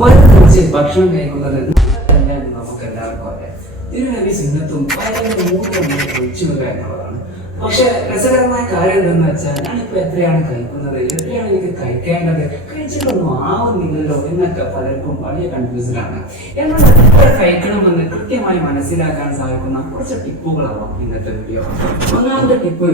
വയറിറച്ച് ഭക്ഷണം കഴിക്കുന്നത് നല്ലതല്ല എന്ന് നമുക്ക് എല്ലാവർക്കും അറിയാം. തിരുനബി സുന്നത്തും വയറിന്റെ മൂന്ന് ഒഴിച്ചു വിടുക എന്നുള്ളതാണ്. പക്ഷെ രസകരമായ കാര്യം എന്തെന്ന് വെച്ചാൽ ഞാനിപ്പോ എത്രയാണ് കഴിക്കുന്നത്, എത്രയാണ് എനിക്ക് കഴിക്കേണ്ടത്, കഴിച്ചിട്ടൊന്നും ആവുന്നില്ലല്ലോ എന്നൊക്കെ പലർക്കും വലിയ കൺഫ്യൂഷനാണ്. എന്നാൽ എത്ര കഴിക്കണമെന്ന് കൃത്യമായി മനസ്സിലാക്കാൻ സാധിക്കുന്ന കുറച്ച് ടിപ്പുകളാവാം ഇന്നത്തെ വീഡിയോ. ഒന്നാമത്തെ ടിപ്പ്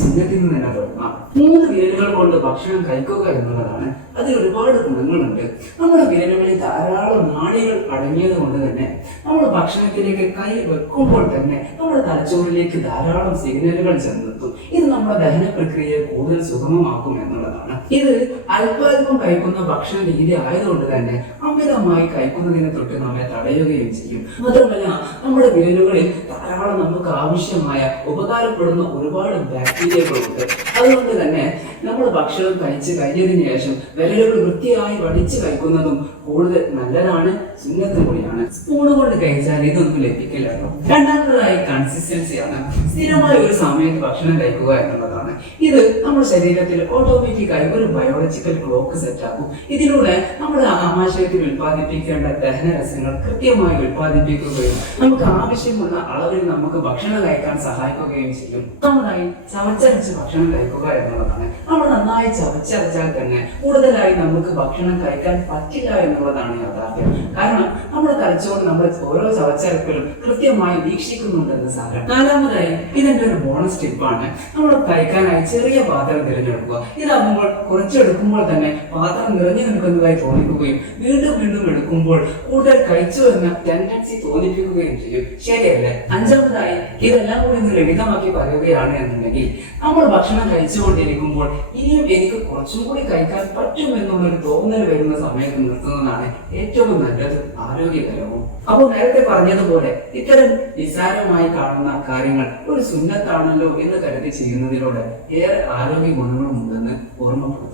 സുന്നത്തിൽ നിന്ന് തന്നെ തുടങ്ങാം. 3 വിരലുകൾ കൊണ്ട് ഭക്ഷണം കഴിക്കുക എന്നുള്ളതാണ്. അതിൽ ഒരുപാട് ഗുണങ്ങളുണ്ട്. നമ്മുടെ വിരലുകളിൽ ധാരാളം നാഡികൾ അടങ്ങിയത് കൊണ്ട് തന്നെ നമ്മൾ ഭക്ഷണത്തിലേക്ക് കൈ വെക്കുമ്പോൾ തന്നെ നമ്മുടെ തലച്ചോറിലേക്ക് ധാരാളം സിഗ്നലുകൾ ചെന്നെത്തും. ഇത് നമ്മുടെ ദഹന പ്രക്രിയയെ കൂടുതൽ സുഗമമാക്കും എന്നുള്ളതാണ്. ഇത് അല്പാൽപ്പം കഴിക്കുന്ന ഭക്ഷണ രീതി ആയതുകൊണ്ട് തന്നെ അമിതമായി കഴിക്കുന്നതിനെ തൊട്ട് നമ്മെ തടയുകയും ചെയ്യും. മാത്രമല്ല നമ്മുടെ വിരലുകളിൽ ധാരാളം നമുക്ക് ആവശ്യമായ ഉപകാരപ്പെടുന്ന ഒരുപാട് ബാക്ടീരിയകളുണ്ട്. അതുകൊണ്ട് തന്നെ നമ്മൾ ഭക്ഷണം കഴിച്ച് കഴിഞ്ഞതിന് ശേഷം വിരലുകൾ വൃത്തിയായി വടിച്ച് കഴിക്കുന്നതും കൂടുതൽ നല്ലതാണ്, സുന്നത്തും കൂടിയാണ്. സ്പൂണ് കൊണ്ട് കഴിച്ചാൽ ഇതൊന്നും ലഭിക്കില്ലല്ലോ. രണ്ടാമതായി കൺസിസ്റ്റൻസിയാണ്. സ്ഥിരമായ ഒരു സമയത്ത് ഭക്ഷണം കഴിക്കുക എന്നുള്ളതാണ്. ഇത് നമ്മുടെ ശരീരത്തിൽ ഓട്ടോമാറ്റിക്കായി ഒരു ബയോളജിക്കൽ ക്ലോക്ക് സെറ്റ് ആക്കും. ഇതിലൂടെ നമ്മുടെ ആമാശയത്തിൽ ഉൽപ്പാദിപ്പിക്കേണ്ട ദഹനരസങ്ങൾ കൃത്യമായി ഉൽപ്പാദിപ്പിക്കുകയും നമുക്ക് ആവശ്യമുള്ള അളവിൽ നമുക്ക് ഭക്ഷണം കഴിക്കാൻ സഹായിക്കുകയും ചെയ്യും. ഒന്നാമതായി ചവച്ചരച്ച് ഭക്ഷണം കഴിക്കുക എന്നുള്ളതാണ്. നമ്മൾ നന്നായി ചവച്ചരച്ചാൽ തന്നെ കൂടുതലായി നമുക്ക് ഭക്ഷണം കഴിക്കാൻ പറ്റില്ല എന്നുള്ളതാണ് യാഥാർത്ഥ്യം. കാരണം നമ്മുടെ തലച്ചോറ് നമ്മുടെ ഓരോ ചവച്ചരക്കലും കൃത്യമായി വീക്ഷിക്കുന്നുണ്ടെന്ന് സാരം. നാലാമതായി ഇതിന്റെ ഒരു ബോണസ് ടിപ്പാണ്. നമ്മൾ കഴിക്കാനായി ചെറിയ പാത്രം തിരഞ്ഞെടുക്കുക. ഇതാകുമ്പോൾ കുറച്ചെടുക്കുമ്പോൾ തന്നെ പാത്രം നിറഞ്ഞു നിൽക്കുന്നതായി തോന്നിക്കുകയും വീണ്ടും വീണ്ടും എടുക്കുമ്പോൾ കൂടുതൽ കഴിച്ചു എന്ന ടെൻഡൻസി തോന്നിപ്പിക്കുകയും ചെയ്യും. ശരിയല്ലേ? അഞ്ചാമതായി ഇതെല്ലാം കൂടി ഒന്ന് ലളിതമാക്കി പറയുകയാണ് എന്നുണ്ടെങ്കിൽ നമ്മൾ ഭക്ഷണം കഴിച്ചുകൊണ്ടിരിക്കുമ്പോൾ ഇനിയും എനിക്ക് കുറച്ചും കൂടി കഴിക്കാൻ പറ്റും എന്നുള്ളൊരു തോന്നൽ വരുന്ന സമയത്ത് നിർത്തുന്നതാണ് ഏറ്റവും നല്ലത്, ആരോഗ്യകരവും. അപ്പോൾ നേരത്തെ പറഞ്ഞതുപോലെ ഇത്തരം നിസ്സാരമായി കാണുന്ന കാര്യങ്ങൾ ഒരു സുന്നത്താണല്ലോ എന്ന് കരുതി ചെയ്യുന്നതിലൂടെ ഏറെ ആരോഗ്യ ഗുണങ്ങളും ഉണ്ടെന്ന് ഓർമ്മപ്പെടുത്തുന്നു.